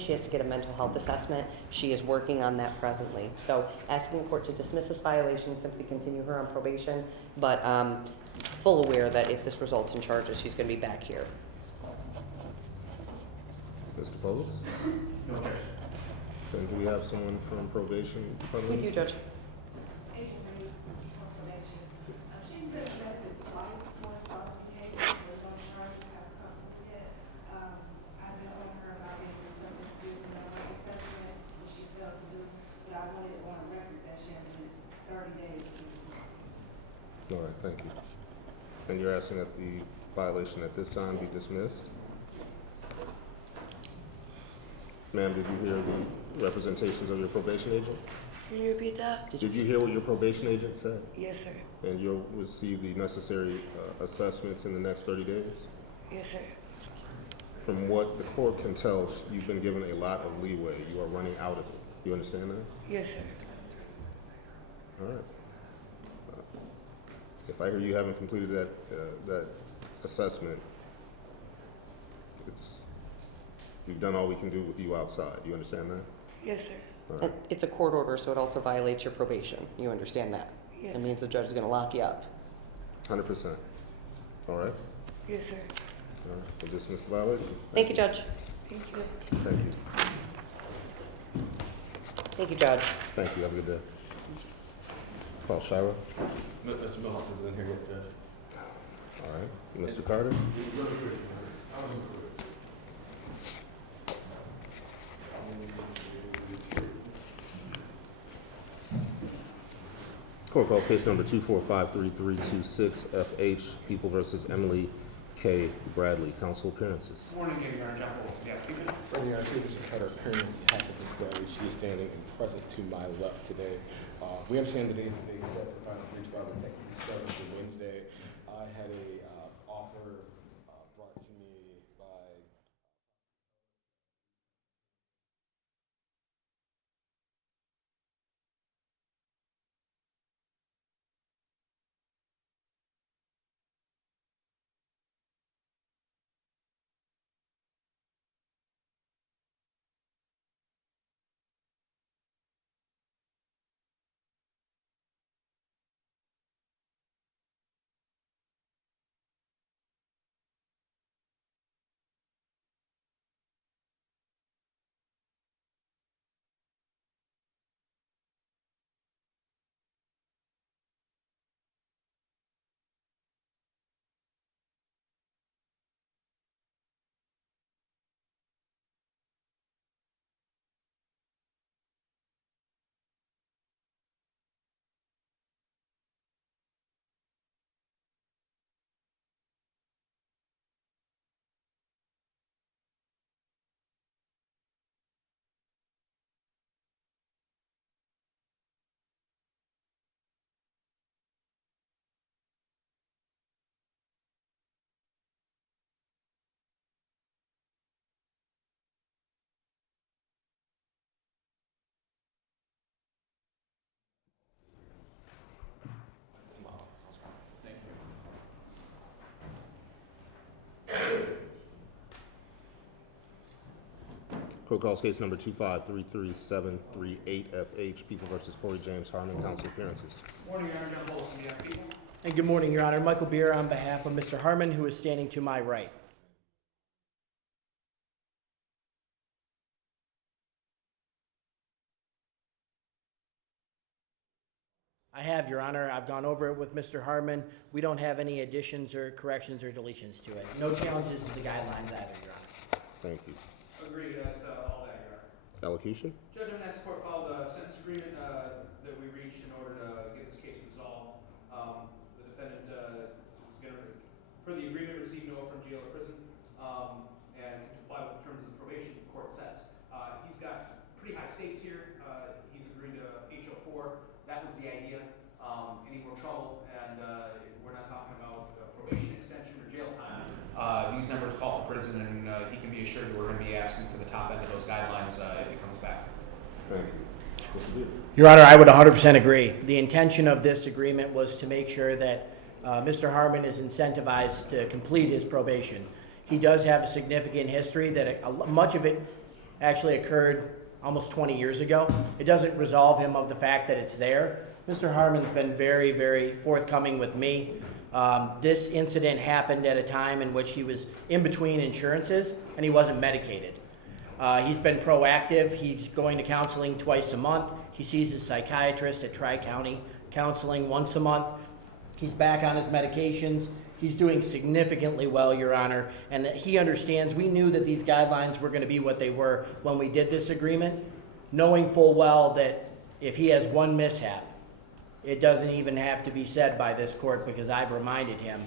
She has to get a mental health assessment. She is working on that presently. So asking the court to dismiss this violation, simply continue her on probation, but full aware that if this results in charges, she's going to be back here. Mr. Bawls? No objection. Then do we have someone from probation? We do, Judge. Agent Reeves from Probation. She's been arrested twice for assault behavior, but no charges have come yet. I've been on her about getting the substance abuse and mental health assessment, which she failed to do, but I wanted it on record that she has at least 30 days to do it. All right, thank you. And you're asking that the violation at this time be dismissed? Ma'am, did you hear the representations of your probation agent? Can you repeat that? Did you hear what your probation agent said? Yes, sir. And you'll receive the necessary assessments in the next 30 days? Yes, sir. From what the court can tell, you've been given a lot of leeway. You are running out of it. You understand that? Yes, sir. All right. If I hear you haven't completed that assessment, we've done all we can do with you outside. You understand that? Yes, sir. All And right. it's a court order, so it also violates your probation. You understand that? Yes. It means the judge is going to lock you up. 100%. All right. Yes, sir. All right. We'll dismiss the violation. Thank you, Judge. Thank you. Thank you. Thank you, Judge. Thank you. Have a good day. Call Shirah. Mr. Milhouse isn't here yet, Judge. All right. Mr. Carter. Court calls case number 2453326 FH People versus Emily K. Bradley. Counsel appearances. Morning, Your Honor. John Bawls. Yeah, speaking. Earlier, I think Mr. Carter appearing on behalf of Ms. Bradley. She is standing and present to my left today. We understand the days that they set for final pre-trial effective starting for Wednesday. I had a offer brought to me by Thank you. Court calls case number 2533738 FH People versus Cory James Harmon. Counsel appearances. Morning, Your Honor. John Bawls. Yeah, people. And good morning, Your Honor. Michael Beer on behalf of Mr. Harmon, who is standing to my right. I have, Your Honor. I've gone over it with Mr. Harmon. We don't have any additions or corrections or deletions to it. No challenges to the guidelines either, Your Honor. Thank you. Agreed. That's all that, Your Honor. Elocution? Judge, I'm asking court filed a sentence agreement that we reached in order to get this case resolved. The defendant is going to, per the agreement, receive no from jail or prison and comply with the terms of the probation court sets. He's got pretty high stakes here. He's agreed to HO4. That was the idea. Any more trouble, and we're not talking about probation extension or jail time. These numbers call for prison, and he can be assured we're going to be asking for the top end of those guidelines if he comes back. Thank you. Mr. Beer. Your Honor, I would 100% agree. The intention of this agreement was to make sure that Mr. Harmon is incentivized to complete his probation. He does have a significant history that much of it actually occurred almost 20 years ago. It doesn't resolve him of the fact that it's there. Mr. Harmon's been very, very forthcoming with me. This incident happened at a time in which he was in between insurances and he wasn't medicated. He's been proactive. He's going to counseling twice a month. He sees his psychiatrist at Tri-County Counseling once a month. He's back on his medications. He's doing significantly well, Your Honor, and he understands. We knew that these guidelines were going to be what they were when we did this agreement, knowing full well that if he has one mishap, it doesn't even have to be said by this court because I've reminded him.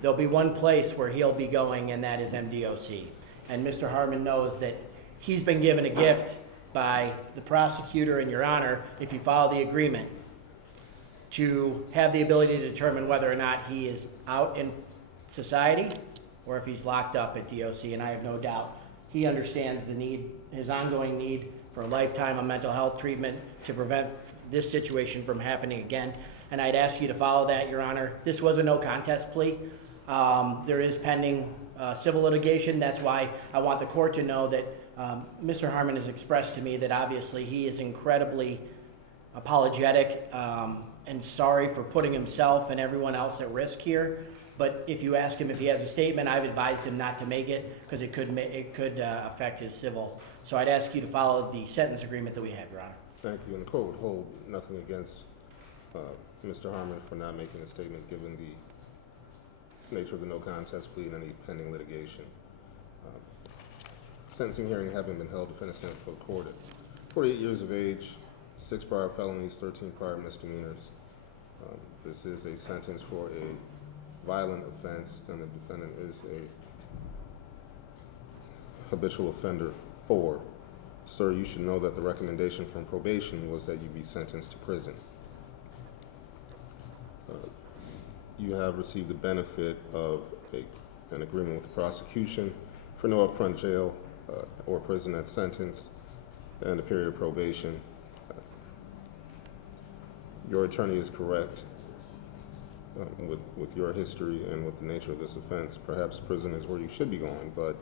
There'll be one place where he'll be going, and that is MDOC. And Mr. Harmon knows that he's been given a gift by the prosecutor and Your Honor, if you follow the agreement, to have the ability to determine whether or not he is out in society or if he's locked up at DOC. And I have no doubt he understands the need, his ongoing need for a lifetime of mental health treatment to prevent this situation from happening again. And I'd ask you to follow that, Your Honor. This was a no contest plea. There is pending civil litigation. That's why I want the court to know that Mr. Harmon has expressed to me that obviously he is incredibly apologetic and sorry for putting himself and everyone else at risk here. But if you ask him if he has a statement, I've advised him not to make it because it could affect his civil. So I'd ask you to follow the sentence agreement that we have, Your Honor. Thank you. And the court would hold nothing against Mr. Harmon for not making a statement given the nature of the no contest plea and any pending litigation. Sentencing hearing having been held, defendant stands before the court at 48 years of age, 6 prior felonies, 13 prior misdemeanors. This is a sentence for a violent offense, and the defendant is a habitual offender 4. Sir, you should know that the recommendation from probation was that you be sentenced to prison. You have received the benefit of an agreement with the prosecution for no upfront jail or prison at sentence and a period of probation. Your attorney is correct with your history and with the nature of this offense. Perhaps prison is where you should be going, but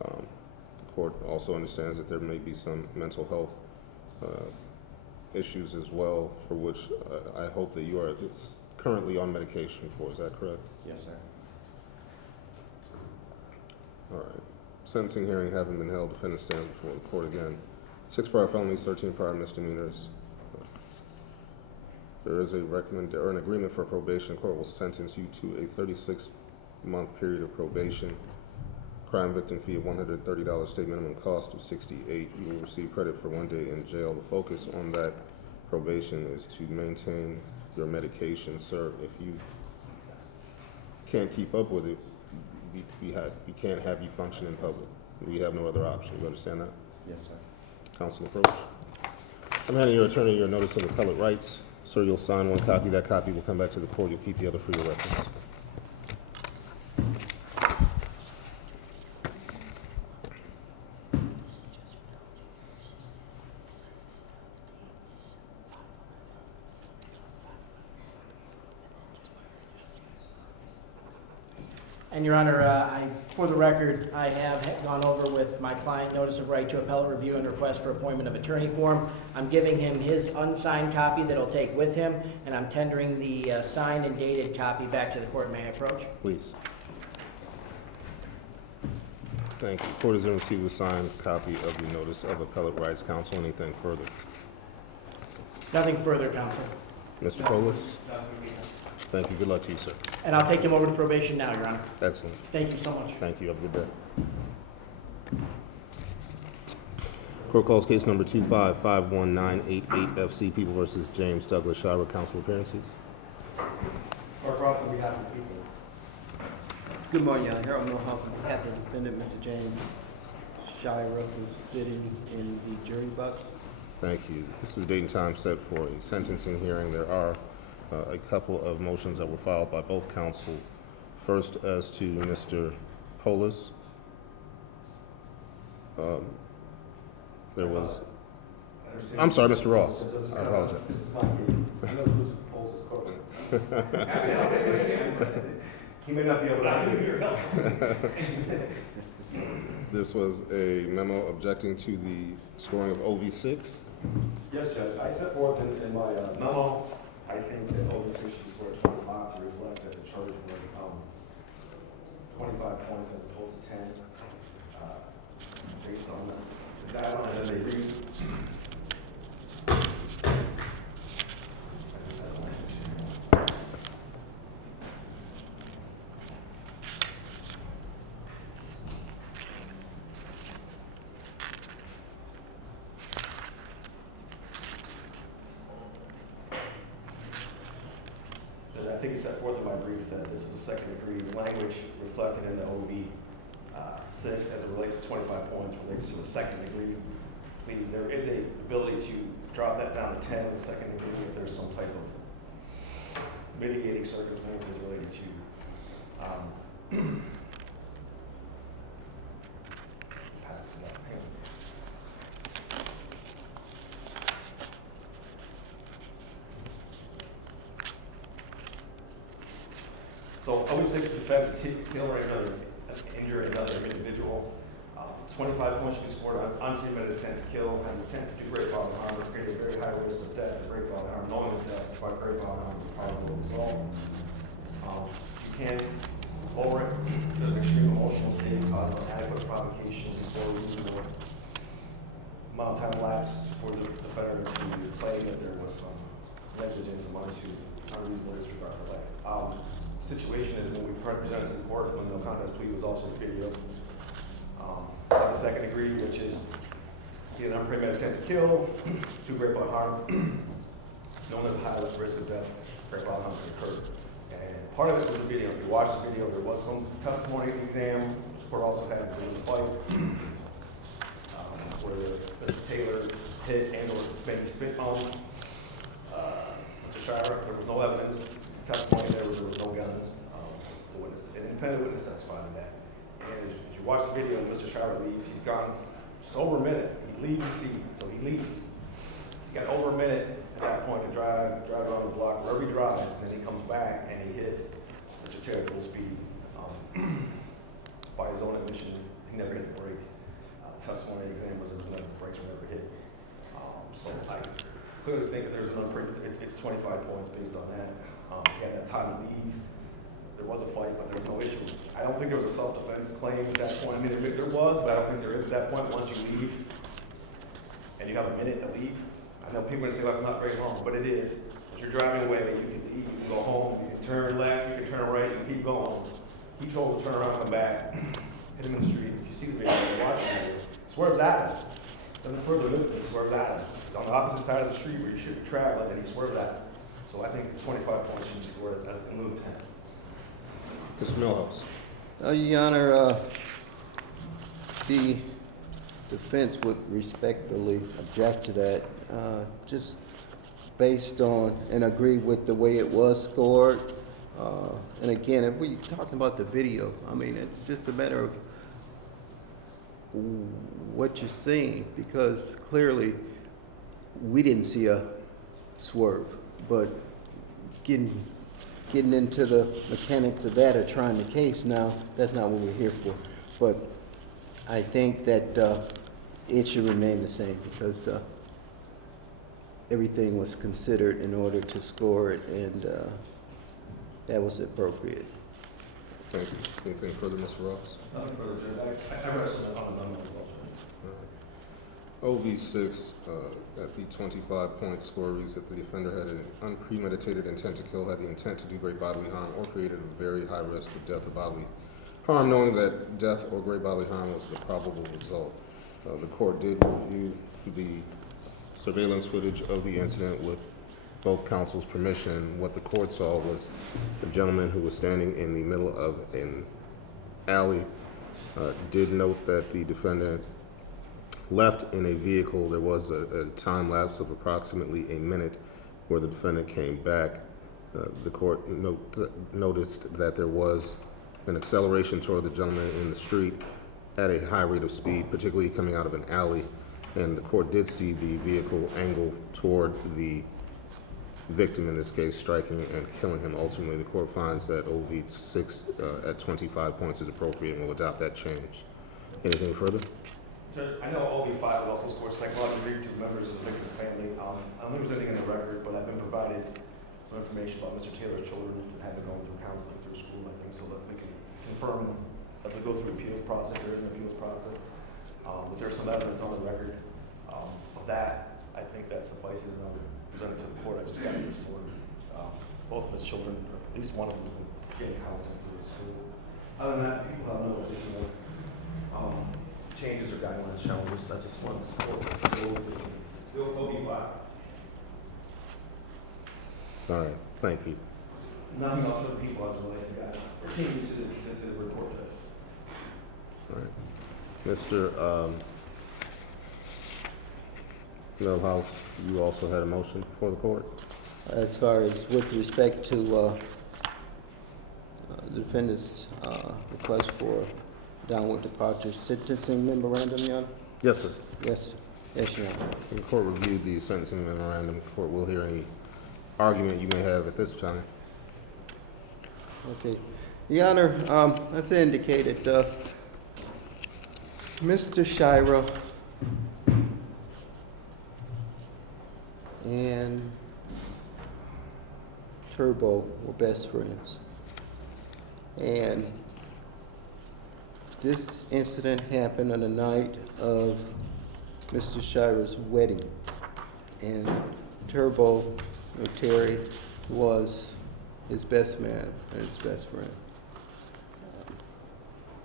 the court also understands that there may be some mental health issues as well, for which I hope that you are currently on medication for. Is that correct? Yes, sir. All right. Sentencing hearing having been held, defendant stands before the court again. 6 prior felonies, 13 prior misdemeanors. There is an agreement for probation. Court will sentence you to a 36-month period of probation. Crime victim fee of $130, state minimum cost of $68. You will receive credit for 1 day in jail. The focus on that probation is to maintain your medication, sir. If you can't keep up with it, we can't have you function in public. We have no other option. You understand that? Yes, sir. Counsel approach. I'm handing your attorney your notice of appellate rights. Sir, you'll sign one copy. That copy will come back to the court. You'll keep the other for your records. And Your Honor, for the record, I have gone over with my client notice of right to appellate review and request for appointment of attorney form. I'm giving him his unsigned copy that he'll take with him, and I'm tendering the signed and dated copy back to the court. May I approach? Please. Thank you. Court has received a signed copy of the notice of appellate rights. Counsel, anything further? Nothing further, counsel. Mr. Polis? Thank you. Good luck to you, sir. And I'll take him over to probation now, Your Honor. Excellent. Thank you so much. Thank you. Have a good day. Court calls case number 2551988 FC People versus James Douglas Shirah. Counsel appearances. Or cross on behalf of the people. Good morning, Your Honor. Harold Milhouse on behalf of the defendant, Mr. James Shirah, who's sitting in the jury box. Thank you. This is date and time set for a sentencing hearing. There are a couple of motions that were filed by both counsel. First, as to Mr. Polis. There was, I'm sorry, Mr. Ross. I apologize. This is my case. I know Mr. Bowls' court. He may not be able to. This was a memo objecting to the scoring of OV6. Yes, Judge. I set forth in my memo, I think that OV6 should score 25 to reflect that the charge was 25 points as opposed to 10, based on that one, and then they read. I think it's set forth in my brief that this was a second degree language reflected in the OV 6 as it relates to 25 points relates to a second degree pleading. There is a ability to drop that down to 10 in the second degree if there's some type of mitigating circumstances related to passing that. Hang on. So OV6 is the fact to kill or injure another individual. 25 points should be scored on unpremeditated intent to kill, and intent to do great bodily harm, or create a very high risk of death or great bodily harm, knowing that death by great bodily harm is probable result. You can lower it. There's an extreme emotional state causing inadequate provocation before reasonable amount of time lapsed for the defender to claim that there was some negligence amounting to unreasonable disregard for life. Situation is when we presented to the court when the no contest plea was also video. The second degree, which is either unpremeditated intent to kill, to great bodily harm, known as a high risk of death, great bodily harm can occur. And part of it was the video. If you watch the video, there was some testimony at the exam, which the court also had. There was a fight where Mr. Taylor hit and or maybe spit on Mr. Shirah. There was no evidence. Testimony there was no gun. The witness, an independent witness testified to that. And as you watch the video, Mr. Shirah leaves. He's gone just over a minute. He leaves the scene, so he leaves. He got over a minute at that point to drive around the block wherever he drives, and then he comes back and he hits Mr. Taylor full speed. By his own admission, he never hit the brake. The testimony exam was there was no brakes were never hit. So I clearly think that there's an it's 25 points based on that. He had that time to leave. There was a fight, but there was no issue. I don't think there was a self-defense claim at that point. I mean, there was, but I don't think there is at that point. Once you leave and you have a minute to leave, I know people are going to say that's not very long, but it is. If you're driving away, you can leave, you can go home, you can turn left, you can turn right, you can keep going. He told to turn around, come back, hit him in the street. If you see the video, you're watching the video, swerves at him. Doesn't swerve the lips, he swerves at him. He's on the opposite side of the street where you should be traveling, and he swerved at him. So I think 25 points should be scored as in lieu of 10. Mr. Millhouse. Your Honor, the defense would respectfully object to that, just based on and agree with the way it was scored. And again, if we're talking about the video, I mean, it's just a matter of what you're seeing, because clearly we didn't see a swerve, but getting into the mechanics of that or trying the case now, that's not what we're here for. But I think that it should remain the same because everything was considered in order to score it, and that was appropriate. Thank you. Anything further, Mr. Ross? Nothing further, Judge. I wrestled on the numbers as well, Judge. OV6 at the 25-point score reads that the offender had an unpremeditated intent to kill, had the intent to do great bodily harm, or created a very high risk of death or bodily harm, knowing that death or great bodily harm was the probable result. The court did review the surveillance footage of the incident with both counsel's permission. What the court saw was the gentleman who was standing in the middle of an alley did note that the defendant left in a vehicle. There was a time lapse of approximately a minute where the defendant came back. The court noticed that there was an acceleration toward the gentleman in the street at a high rate of speed, particularly coming out of an alley, and the court did see the vehicle angle toward the victim, in this case, striking and killing him. Ultimately, the court finds that OV6 at 25 points is appropriate and will adopt that change. Anything further? Judge, I know OV5 would also score psychological review to members of the victim's family. I don't think there's anything in the record, but I've been provided some information about Mr. Taylor's children who have been going through counseling through school, I think, so that we can confirm as we go through the appeals process, there is an appeals process. But there's some evidence on the record of that. I think that suffices, and I'll present it to the court. I just got it this morning. Both of his children, or at least one of them, has been getting counseling through the school. Other than that, people have no additional changes or guidelines challenges, such as one's will be filed. All right, thank you. Nothing else for the people as it relates to guidelines or changes to the report, Judge. All right. Mr. Millhouse, you also had a motion for the court? As far as with respect to the defendant's request for downward departure sentencing memorandum, Your Honor? Yes, sir. Yes, yes, Your Honor. The court reviewed the sentencing memorandum. The court will hear any argument you may have at this time. Okay. Your Honor, as I indicated, Mr. Shirah and Turbo were best friends. And this incident happened on the night of Mr. Shirah's wedding. And Turbo, or Terry, was his best man and his best friend.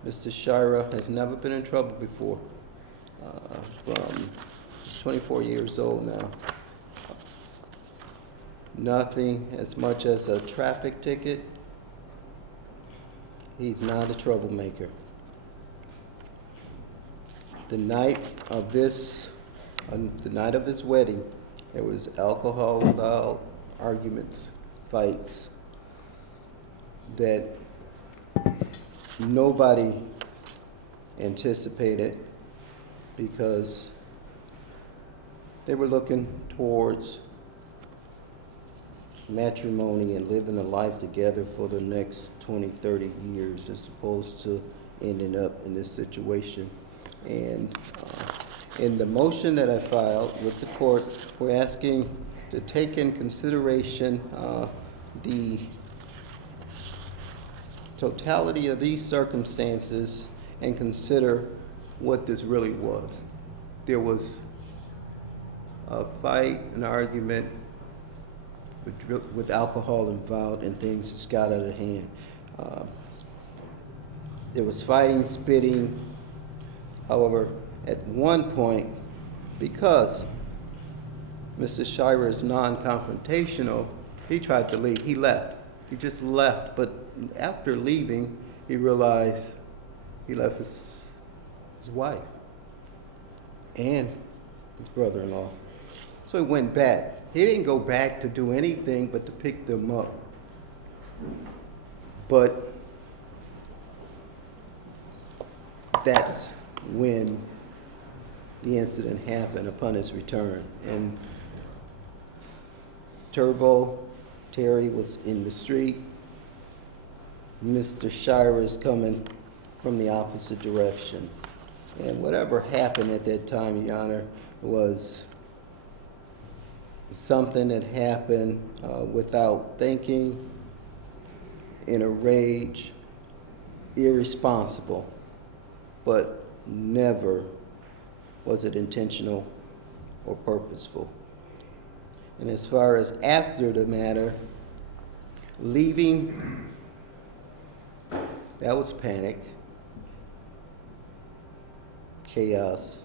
Mr. Shirah has never been in trouble before. He's 24 years old now. Nothing as much as a traffic ticket. He's not a troublemaker. The night of his wedding, there was alcohol involved, arguments, fights that nobody anticipated because they were looking towards matrimony and living a life together for the next 20, 30 years as opposed to ending up in this situation. And in the motion that I filed with the court, we're asking to take in consideration the totality of these circumstances and consider what this really was. There was a fight, an argument with alcohol involved, and things just got out of hand. There was fighting, spitting. However, at one point, because Mr. Shirah is non-confrontational, he tried to leave. He left. He just left. But after leaving, he realized he left his wife and his brother-in-law. So he went back. He didn't go back to do anything but to pick them up. But that's when the incident happened upon his return. And Terry was in the street. Mr. Shirah is coming from the opposite direction. And whatever happened at that time, Your Honor, was something that happened without thinking, in a rage, irresponsible, but never was it intentional or purposeful. And as far as after the matter, leaving, that was panic, chaos,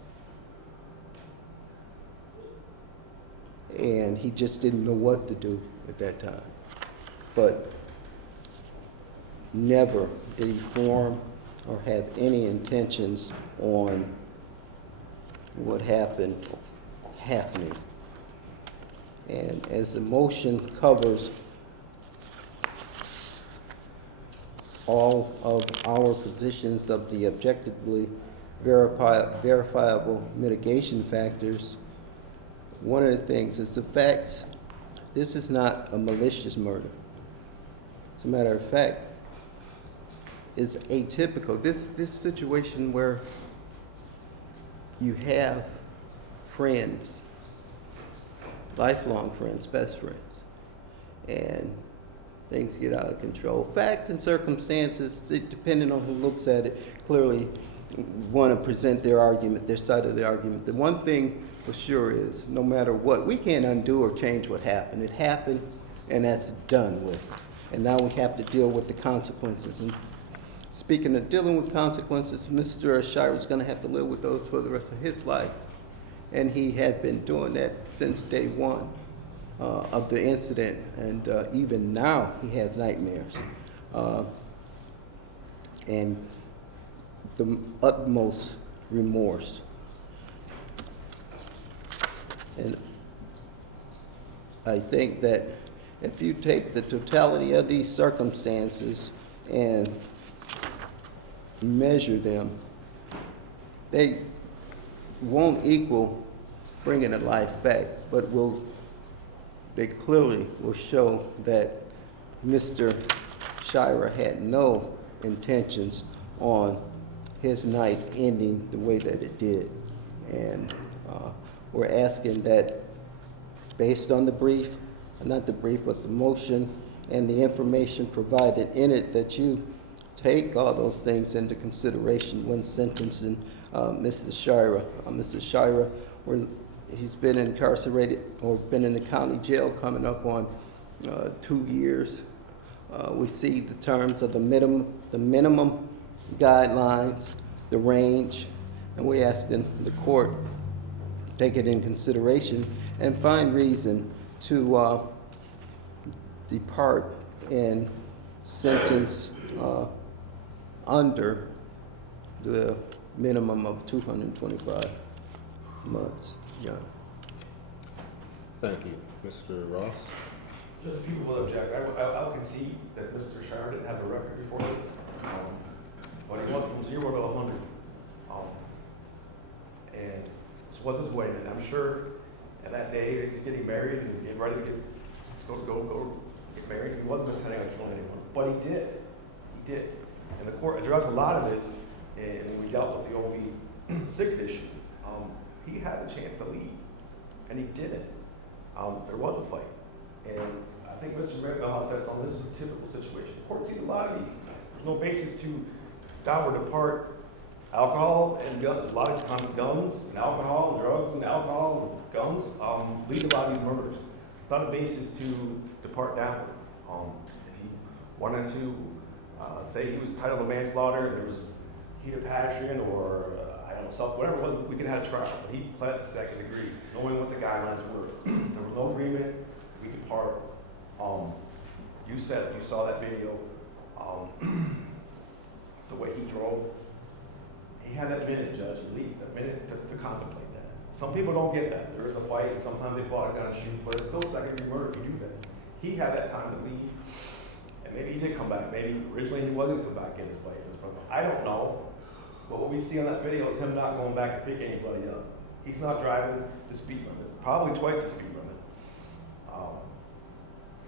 and he just didn't know what to do at that time. But never did he form or have any intentions on what happening. And as the motion covers all of our positions of the objectively verifiable mitigation factors, one of the things is the facts. This is not a malicious murder. As a matter of fact, it's atypical. This situation where you have friends, lifelong friends, best friends, and things get out of control. Facts and circumstances, depending on who looks at it, clearly want to present their argument, their side of the argument. The one thing for sure is, no matter what, we can't undo or change what happened. It happened, and that's done with. And now we have to deal with the consequences. And speaking of dealing with consequences, Mr. Shirah is going to have to live with those for the rest of his life. And he has been doing that since day one of the incident. And even now, he has nightmares. And the utmost remorse. And I think that if you take the totality of these circumstances and measure them, they won't equal bringing a life back, but they clearly will show that Mr. Shirah had no intentions on his night ending the way that it did. And we're asking that, based on the brief, not the brief, but the motion and the information provided in it, that you take all those things into consideration when sentencing Mr. Shirah. Mr. Shirah, he's been incarcerated or been in the county jail coming up on 2 years. We see the terms of the minimum guidelines, the range, and we ask the court take it in consideration and find reason to depart and sentence under the minimum of 225 months. Yeah. Thank you. Mr. Ross? The people will object. I'll concede that Mr. Shirah didn't have the record before this, but he went from 0 to 100. And this was his way. And I'm sure at that day he's getting married and getting ready to go get married. He wasn't intending on killing anyone, but he did. He did. And the court addressed a lot of this, and we dealt with the OV6 issue. He had a chance to leave, and he didn't. There was a fight. And I think Mr. Bawls said something. This is a typical situation. The court sees a lot of these. There's no basis to downward depart. Alcohol and guns, a lot of times guns and alcohol, and drugs and alcohol and guns lead to a lot of these murders. It's not a basis to depart downward. If he wanted to say he was entitled to manslaughter and there was heat of passion or I don't know, whatever it was, we could have a trial. But he pled to second degree, knowing what the guidelines were. There was no agreement. We depart. You said it. You saw that video. The way he drove. He had that minute, Judge, at least, that minute to contemplate that. Some people don't get that. There is a fight, and sometimes they pull out a gun and shoot, but it's still second-degree murder if you do that. He had that time to leave, and maybe he did come back. Maybe originally he wasn't going to come back in his wife. I don't know, but what we see on that video is him not going back to pick anybody up. He's not driving the speed limit, probably twice the speed limit.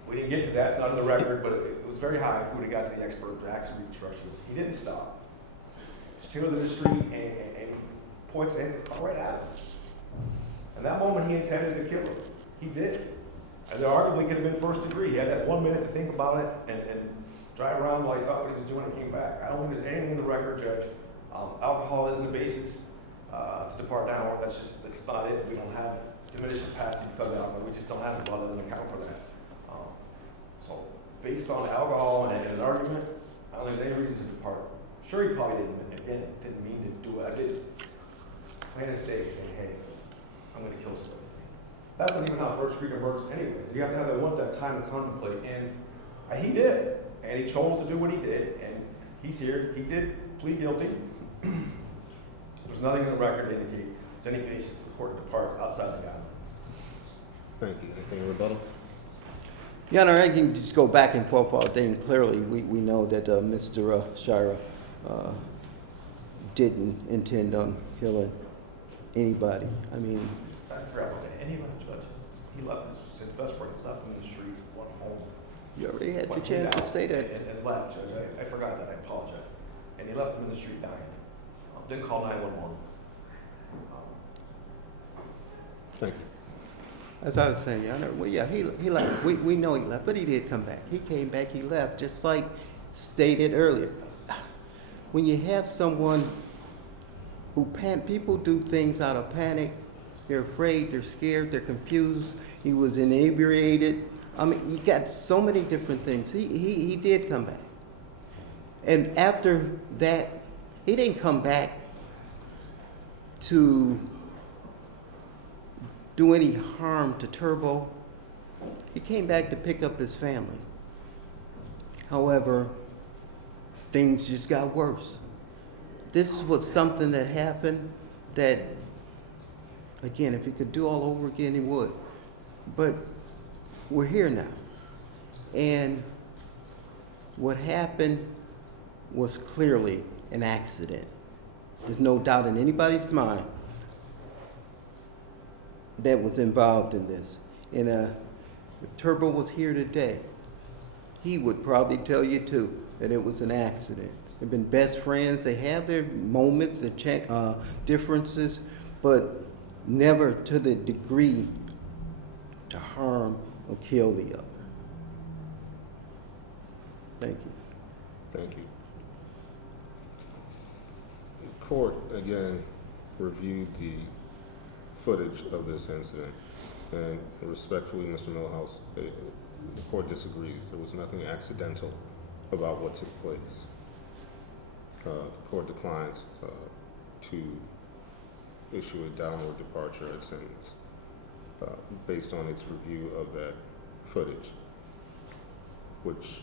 We didn't get to that, it's not in the record, but it was very high if we would have got to the expert accident reconstructionist. He didn't stop. He goes to the street and he points the hands right at him. And that moment he intended to kill him. He did. And there arguably could have been first degree. He had that 1 minute to think about it and drive around while he thought what he was doing and came back. I don't think there's anything in the record, Judge. Alcohol isn't the basis to depart downward. That's not it. We don't have diminished capacity because of alcohol. We just don't have the law doesn't account for that. So based on alcohol and an argument, I don't think there's any reason to depart. Sure, he probably didn't mean to do it. I did plan his day saying, hey, I'm going to kill somebody. That's not even how first degree murders anyways. You have to have that time to contemplate. And he did. And he chose to do what he did. And he's here. He did plead guilty. There's nothing in the record to indicate there's any basis for the court to depart outside the guidelines. Thank you. Anything in rebuttal? Your Honor, I can just go back and forth all day, and clearly we know that Mr. Shirah didn't intend on killing anybody. I mean, I forgot about that. And he left, Judge. He left his best friend, left him in the street, went home. you already had your Went chance to down say that. And left, Judge. I forgot that. I apologize. And he left him in the street dying. Didn't call 911. Thank you. As I was saying, I know, well, yeah, he left. We know he left, but he did come back. He came back, he left, just like stated earlier. When you have someone who people do things out of panic, they're afraid, they're scared, they're confused. He was inebriated. I mean, you got so many different things. He did come back. And after that, he didn't come back to do any harm to Turbo. He came back to pick up his family. However, things just got worse. This was something that happened that, again, if he could do all over again, he would. But we're here now. And what happened was clearly an accident. There's no doubt in anybody's mind that was involved in this. And if Turbo was here today, he would probably tell you too that it was an accident. They've been best friends. They have their moments, their differences, but never to the degree to harm or kill the other. Thank you. Thank you. The court, again, reviewed the footage of this incident, and respectfully, Mr. Millhouse, the court disagrees. There was nothing accidental about what took place. The court declines to issue a downward departure at sentence based on its review of that footage, which,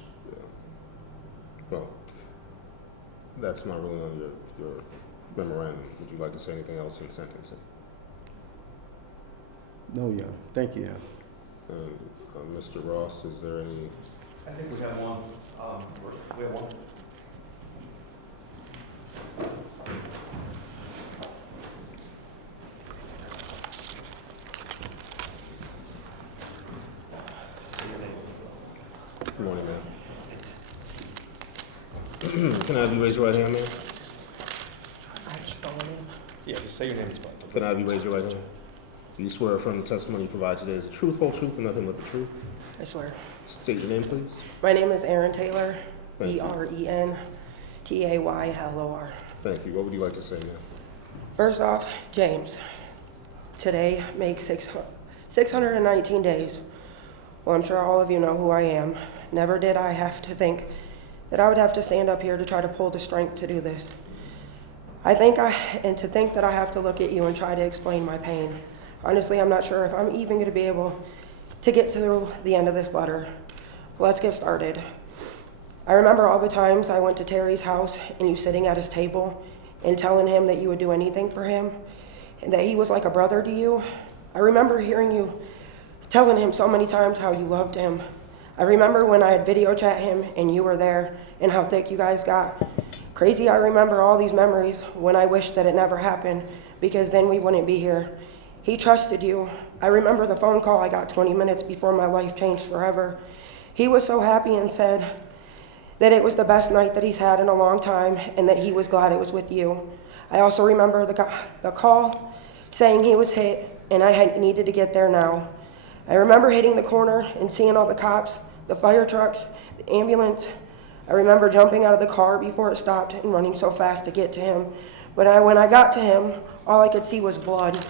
well, that's my ruling on your memorandum. Would you like to say anything else in sentencing? No, yeah. Thank you. Mr. Ross, is there any? I think we have one. We have one. Good morning, ma'am. Can I have you raise your right hand, ma'am? Yeah, just say your name as well. Can I have you raise your right hand? Do you swear affirm the testimony you provide today is the truth, whole truth, and nothing but the truth? I swear. State your name, please. My name is Erin Taylor, Thank you. ERENTAYLOR. Thank you. What would you like to say, ma'am? First off, James, today makes 619 days. Well, I'm sure all of you know who I am. Never did I have to think that I would have to stand up here to try to pull the strength to do this. To think that I have to look at you and try to explain my pain. Honestly, I'm not sure if I'm even going to be able to get through the end of this letter. Let's get started. I remember all the times I went to Terry's house and you sitting at his table and telling him that you would do anything for him and that he was like a brother to you. I remember hearing you telling him so many times how you loved him. I remember when I had video chat him and you were there and how thick you guys got. Crazy, I remember all these memories when I wish that it never happened because then we wouldn't be here. He trusted you. I remember the phone call I got 20 minutes before my life changed forever. He was so happy and said that it was the best night that he's had in a long time and that he was glad it was with you. I also remember the call saying he was hit and I needed to get there now. I remember hitting the corner and seeing all the cops, the fire trucks, the ambulance. I remember jumping out of the car before it stopped and running so fast to get to him. But when I got to him, all I could see was blood.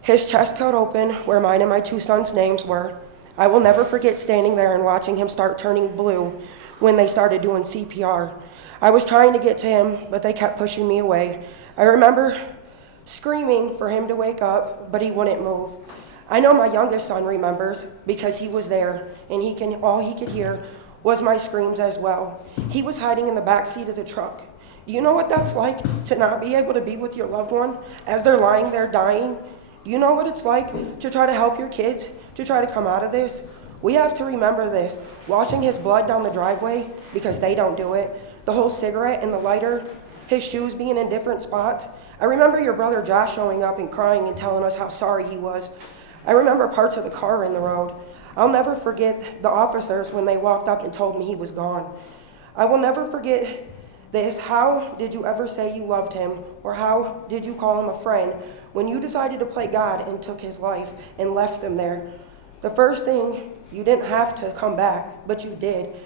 His chest cut open where mine and my two sons' names were. I will never forget standing there and watching him start turning blue when they started doing CPR. I was trying to get to him, but they kept pushing me away. I remember screaming for him to wake up, but he wouldn't move. I know my youngest son remembers because he was there and all he could hear was my screams as well. He was hiding in the back seat of the truck. Do you know what that's like to not be able to be with your loved one as they're lying there dying? Do you know what it's like to try to help your kids, to try to come out of this? We have to remember this. Washing his blood down the driveway because they don't do it. The whole cigarette and the lighter, his shoes being in different spots. I remember your brother Josh showing up and crying and telling us how sorry he was. I remember parts of the car in the road. I'll never forget the officers when they walked up and told me he was gone. I will never forget This, how did you ever say you loved him, or how did you call him a friend when you decided to play God and took his life and left him there? The first thing, you didn't have to come back, but you did.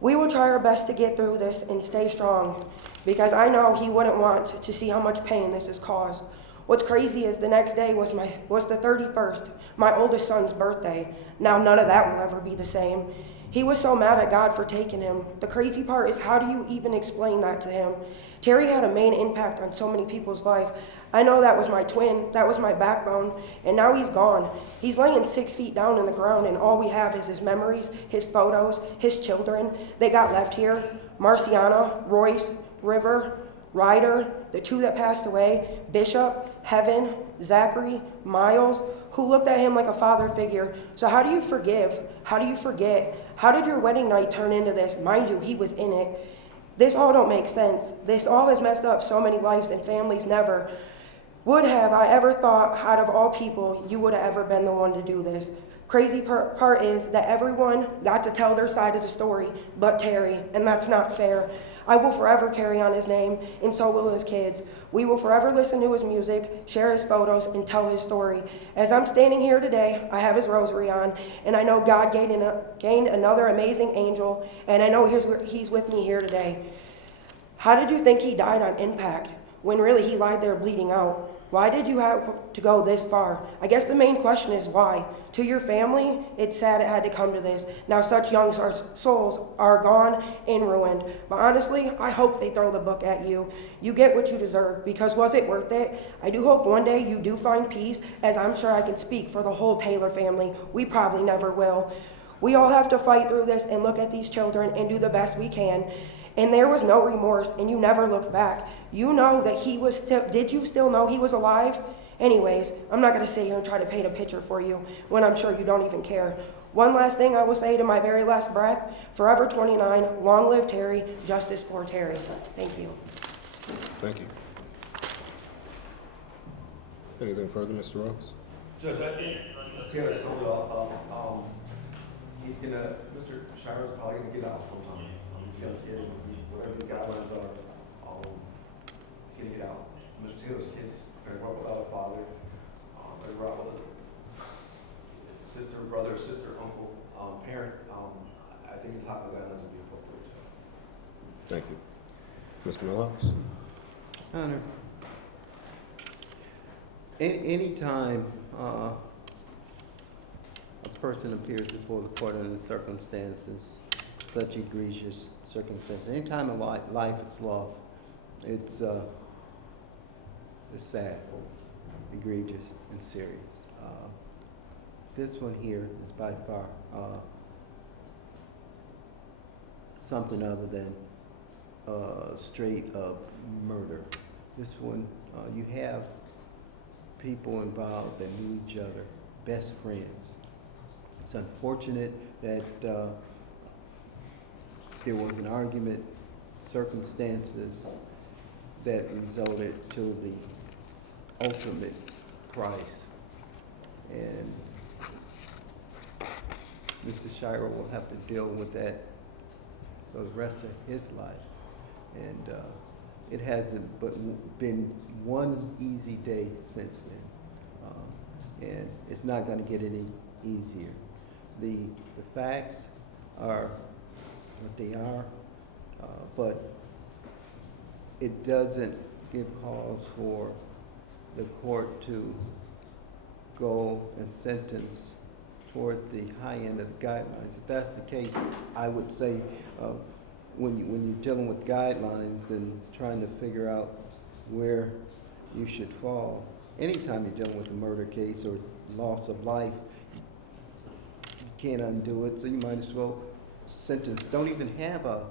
We will try our best to get through this and stay strong, because I know he wouldn't want to see how much pain this has caused. What's crazy is the next day was the 31st, my oldest son's birthday. Now none of that will ever be the same. He was so mad at God for taking him. The crazy part is, how do you even explain that to him? Terry had a main impact on so many people's life. I know that was my twin, that was my backbone, and now he's gone. He's laying 6 feet down in the ground, and all we have is his memories, his photos, his children. They got left here. Marciana, Royce, River, Ryder, the 2 that passed away, Bishop, Heaven, Zachary, Miles, who looked at him like a father figure. So how do you forgive? How do you forget? How did your wedding night turn into this? Mind you, he was in it. This all don't make sense. This all has messed up so many lives and families. Never would have I ever thought, out of all people, you would have ever been the one to do this. Crazy part is that everyone got to tell their side of the story but Terry, and that's not fair. I will forever carry on his name, and so will his kids. We will forever listen to his music, share his photos, and tell his story. As I'm standing here today, I have his rosary on, and I know God gained another amazing angel, and I know he's with me here today. How did you think he died on impact, when really he lied there bleeding out? Why did you have to go this far? I guess the main question is why. To your family, it's sad it had to come to this. Now such young souls are gone and ruined. But honestly, I hope they throw the book at you. You get what you deserve, because was it worth it? I do hope one day you do find peace, as I'm sure I can speak for the whole Taylor family. We probably never will. We all have to fight through this and look at these children and do the best we can. And there was no remorse, and you never looked back. You know that he was still, did you still know he was alive? Anyways, I'm not gonna sit here and try to paint a picture for you when I'm sure you don't even care. One last thing I will say to my very last breath, forever 29, long live Terry, justice for Terry. Thank you. Thank you. Anything further, Mr. Ross? Judge, I think Ms. Taylor summed it up. Mr. Shirah's probably gonna get out sometime. He's a young kid, and whatever these guidelines are, he's gonna get out. Mr. Taylor's kids are gonna grow up without a father, they're gonna grow up with a sister, brother, sister, uncle, parent. I think the top of the guidelines would be appropriate. Thank you. Mr. Millhouse? Honor, anytime a person appears before the court under circumstances, such egregious circumstances, anytime a life is lost, it's sad, egregious, and serious. This one here is by far something other than straight up murder. This one, you have people involved that knew each other, best friends. It's unfortunate that there was an argument, circumstances that resulted to the ultimate price. And Mr. Shirah will have to deal with that for the rest of his life. And it hasn't but been one easy day since then. And it's not going to get any easier. The facts are what they are, but it doesn't give cause for the court to go and sentence toward the high end of the guidelines. If that's the case, I would say when you're dealing with guidelines and trying to figure out where you should fall, anytime you're dealing with a murder case or loss of life, you can't undo it, so you might as well sentence. Don't even have a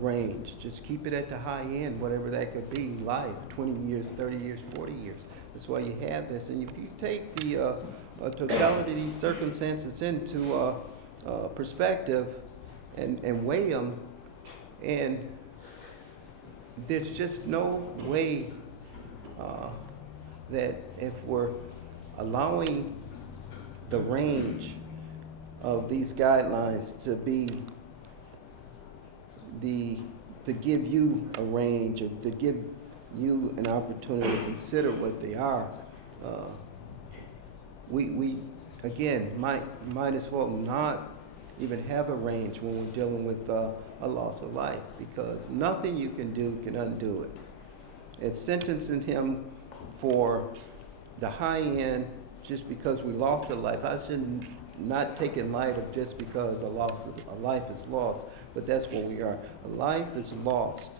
range. Just keep it at the high end, whatever that could be, life, 20 years, 30 years, 40 years. That's why you have this. And if you take the totality of these circumstances into perspective and weigh them, and there's just no way that if we're allowing the range of these guidelines to be the to give you a range, or to give you an opportunity to consider what they are, we again, might as well not even have a range when we're dealing with a loss of life, because nothing you can do can undo it. It's sentencing him for the high end just because we lost a life. I should not take in light of just because a life is lost, but that's where we are. A life is lost.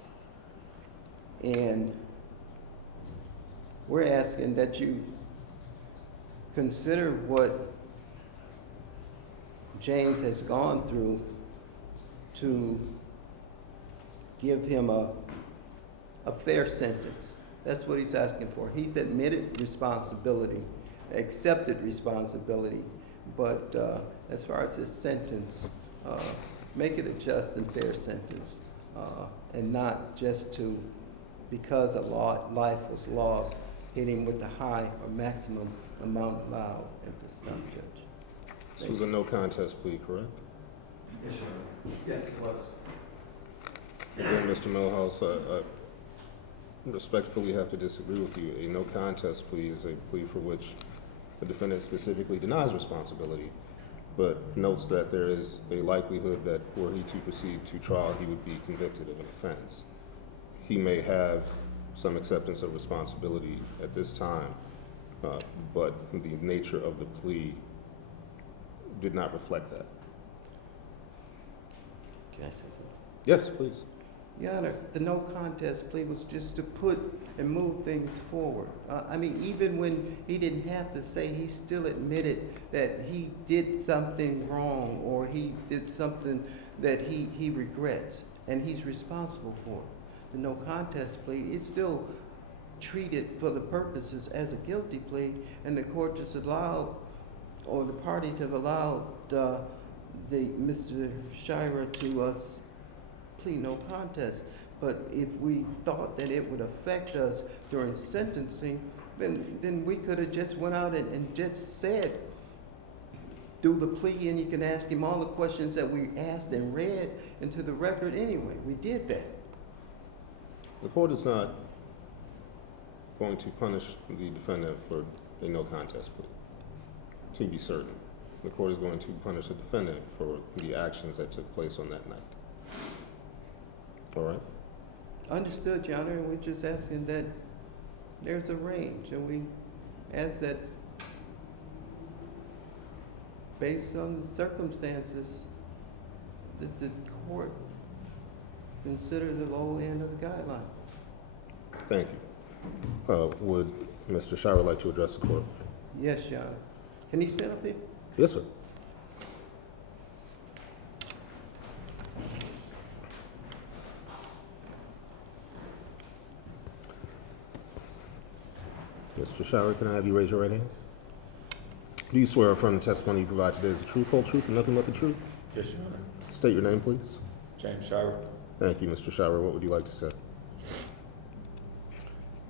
And we're asking that you consider what James has gone through to give him a fair sentence. That's what he's asking for. He's admitted responsibility, accepted responsibility, but as far as his sentence, make it a just and fair sentence, and not just to, because a life was lost, hit him with the high or maximum amount allowed at this time, Judge. This was a no contest plea, correct? Yes, Your Honor. Yes, it was. Again, Mr. Milhouse, I respectfully have to disagree with you. A no contest plea is a plea for which the defendant specifically denies responsibility, but notes that there is a likelihood that were he to proceed to trial, he would be convicted of an offense. He may have some acceptance of responsibility at this time, but the nature of the plea did not reflect that. Can I say something? Yes, please. Your Honor, the no contest plea was just to put and move things forward. I mean, even when he didn't have to say, he still admitted that he did something wrong, or he did something that he regrets, and he's responsible for it. The no contest plea is still treated for the purposes as a guilty plea, and the court just allowed, or the parties have allowed Mr. Shirah to plead no contest. But if we thought that it would affect us during sentencing, then we could have just went out and just said, do the plea, and you can ask him all the questions that we asked and read into the record anyway. We did that. The court is not going to punish the defendant for a no contest plea, to be certain. The court is going to punish the defendant for the actions that took place on that night. All right? Understood, Your Honor, and we're just asking that there's a range, and we ask that based on the circumstances, that the court consider the low end of the guideline. Thank you. Would Mr. Shirah like to address the court? Yes, Your Honor. Can he stand up here? Yes, sir. Mr. Shirah, can I have you raise your right hand? Do you swear or affirm the testimony you provide today is the truth, whole truth, and nothing but the truth? Yes, Your Honor. State your name, please. James Shirah. Thank you, Mr. Shirah. What would you like to say?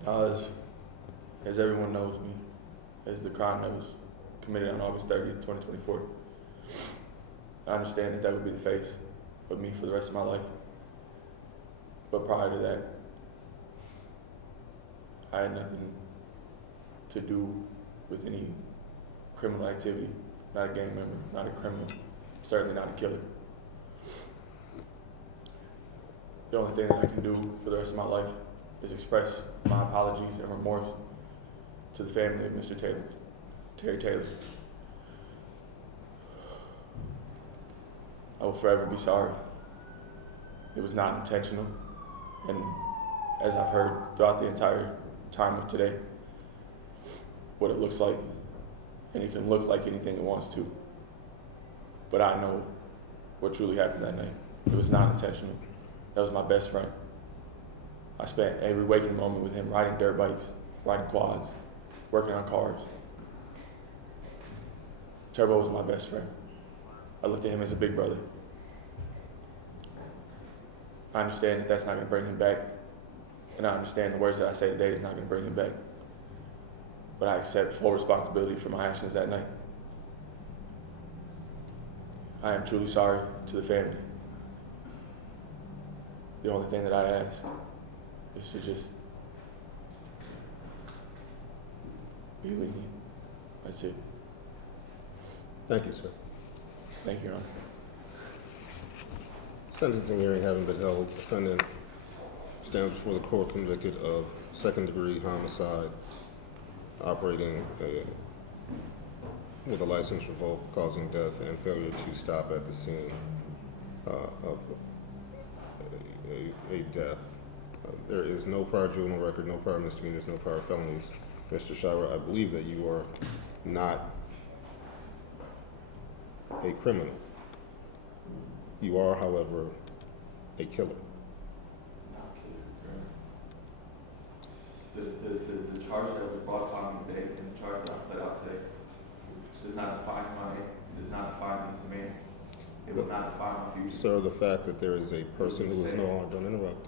As everyone knows me, as the crime that was committed on August 30th, 2024, I understand that that would be the face of me for the rest of my life. But prior to that, I had nothing to do with any criminal activity, not a gang member, not a criminal, certainly not a killer. The only thing that I can do for the rest of my life is express my apologies and remorse to the family of Mr. Terry Taylor. I will forever be sorry. It was not intentional, and as I've heard throughout the entire time of today, what it looks like, and it can look like anything it wants to, but I know what truly happened that night. It was not intentional. That was my best friend. I spent every waking moment with him riding dirt bikes, riding quads, working on cars. Turbo was my best friend. I looked at him as a big brother. I understand that that's not going to bring him back, and I understand the words that I say today is not going to bring him back. But I accept full responsibility for my actions that night. I am truly sorry to the family. The only thing that I ask is to just be lenient. That's it. Thank you, sir. Thank you, Your Honor. Sentencing hearing having been held, defendant stands before the court convicted of second-degree homicide, operating with a license revoked, causing death, and failure to stop at the scene of a death. There is no prior juvenile record, no prior misdemeanors, no prior felonies. Mr. Shirah, I believe that you are not a criminal. You are, however, a killer. Not kidding, right? The charge that was brought upon me today and the charge that I put out today does not define my name, does not define me as a man. It will not define my future. Sir, the fact that there is a person who is no longer, don't interrupt,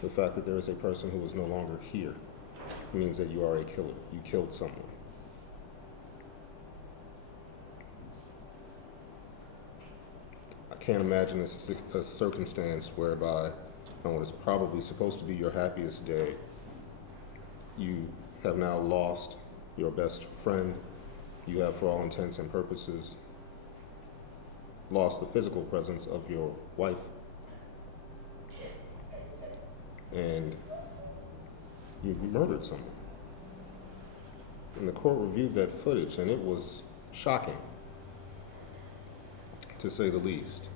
the fact that there is a person who is no longer here means that you are a killer. You killed someone. I can't imagine a circumstance whereby on what is probably supposed to be your happiest day, you have now lost your best friend. You have, for all intents and purposes, lost the physical presence of your wife. And you murdered someone. And the court reviewed that footage, and it was shocking, to say the least.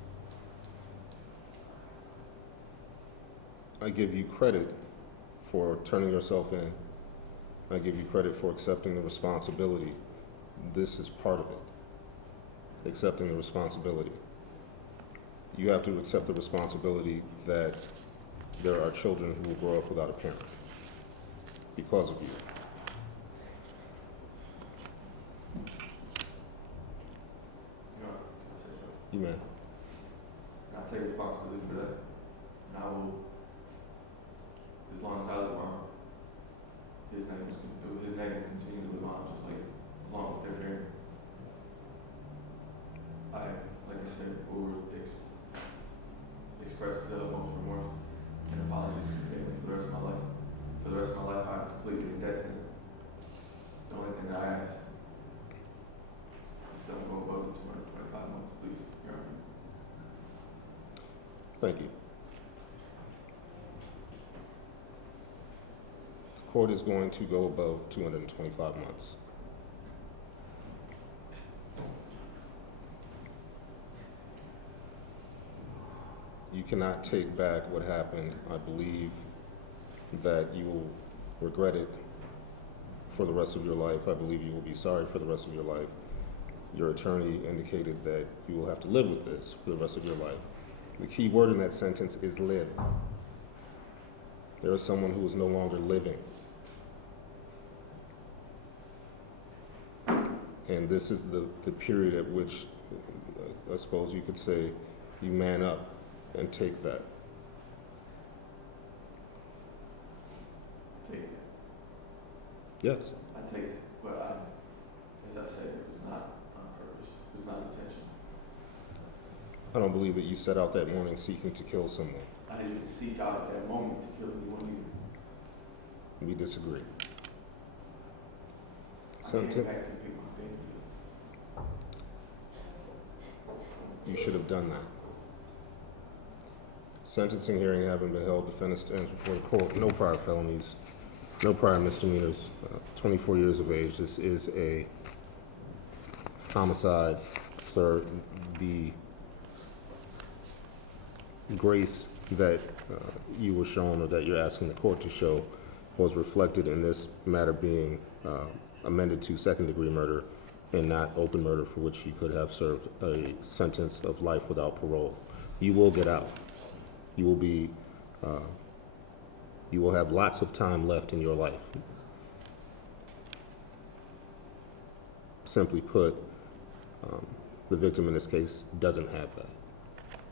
I give you credit for turning yourself in. I give you credit for accepting the responsibility. This is part of it, accepting the responsibility. You have to accept the responsibility that there are children who will grow up without a parent because of you. You may. I take responsibility for that. And I will, as long as I live on, his name will continue to live on, just like along with their family. Like I said, will express the utmost remorse and apologies to the family for the rest of my life. For the rest of my life, I'm completely in debt to them. The only thing that I ask is don't go above the 225 months, please. Your Honor. Thank you. The court is going to go above 225 months. You cannot take back what happened. I believe that you will regret it for the rest of your life. I believe you will be sorry for the rest of your life. Your attorney indicated that you will have to live with this for the rest of your life. The key word in that sentence is live. There is someone who is no longer living. And this is the period at which, I suppose you could say, you man up and take that. Take it. Yes. I take it, but as I said, it was not on purpose. It was not intentional. I don't believe that you set out that morning seeking to kill someone. I didn't seek out at that moment to kill anyone either. We disagree. I came back to pick my family. You should have done that. Sentencing hearing having been held, defendant stands before the court. No prior felonies, no prior misdemeanors, 24 years of age. This is a homicide, sir. The grace that you were shown, or that you're asking the court to show, was reflected in this matter being amended to second-degree murder and not open murder, for which you could have served a sentence of life without parole. You will get out. You will be, you will have lots of time left in your life. Simply put, the victim in this case doesn't have that.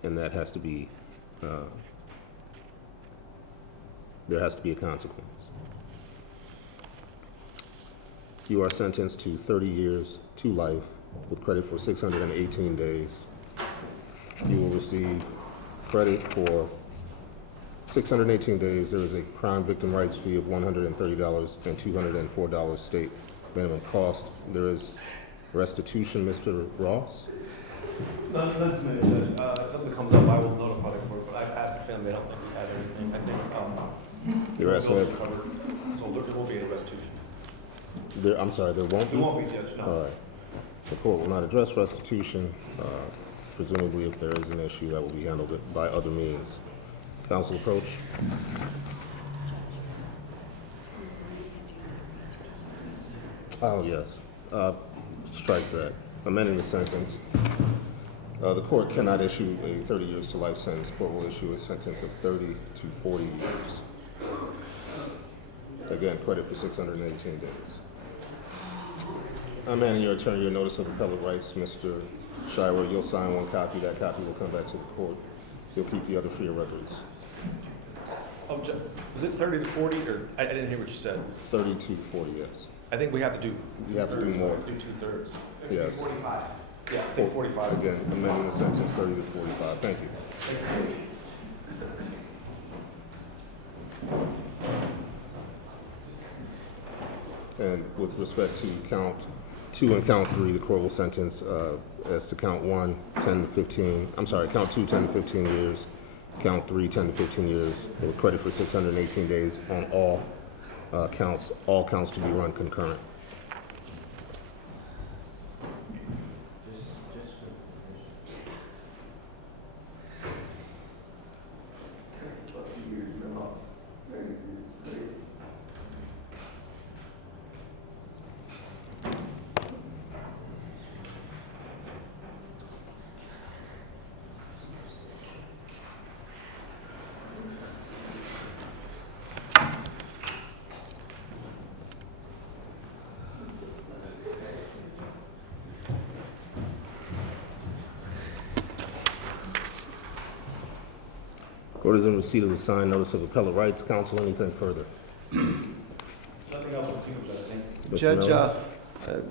And that has to be, there has to be a consequence. You are sentenced to 30 years to life with credit for 618 days. You will receive credit for 618 days, there is a crime victim rights fee of $130 and $204 state minimum cost. There is restitution, Mr. Ross? None submitted, Judge. If something comes up, I will notify the court, but I've asked the family, I don't think we have anything. I think, You're asking bills that- are covered, so there will be a restitution. I'm sorry, there won't be? There won't be, Judge, no. All right. The court will not address restitution. Presumably, if there is an issue, that will be handled by other means. Counsel approach. Oh, yes. Strike that. Amending the sentence. The court cannot issue a 30 years to life sentence. Court will issue a sentence of 30 to 40 years. Again, credit for 618 days. I'm adding your attorney your notice of appellate rights, Mr. Shirah. You'll sign one copy. That copy will come back to the court. You'll keep the other for your records. Was it 30 to 40, or I didn't hear what you said? 30 to 40, yes. I think we have to do. You have to do more. Do 2/3. Yes. 45. Yeah, I think 45. Again, amending the sentence 30 to 45. Thank you. And with respect to count 2 and count 3, the court will sentence as to count 1, 10 to 15. I'm sorry, count 2, 10 to 15 years. Count 3, 10 to 15 years. With credit for 618 days on all counts to be run concurrent. Court is in receipt of the signed notice of appellate rights. Counsel, anything further? Nothing else on the Judge, thank you. Mr. Judge, Miller? a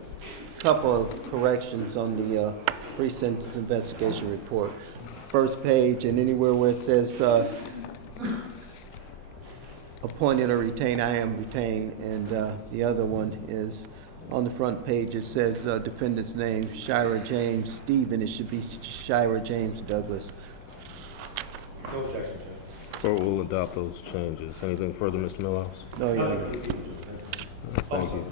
couple of corrections on the pre-sentence investigation report. First page and anywhere where it says appointed or retained, I am retained, and the other one is on the front page, it says defendant's name, Shirah James Stephen. It should be Shirah James Douglas. No objection, Judge. Court will adopt those changes. Anything further, Mr. Milhouse? No, Your Honor. Thank you.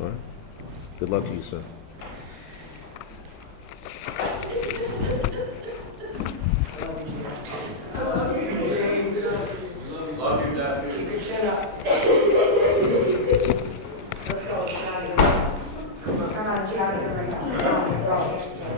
All right. Good luck to you, sir.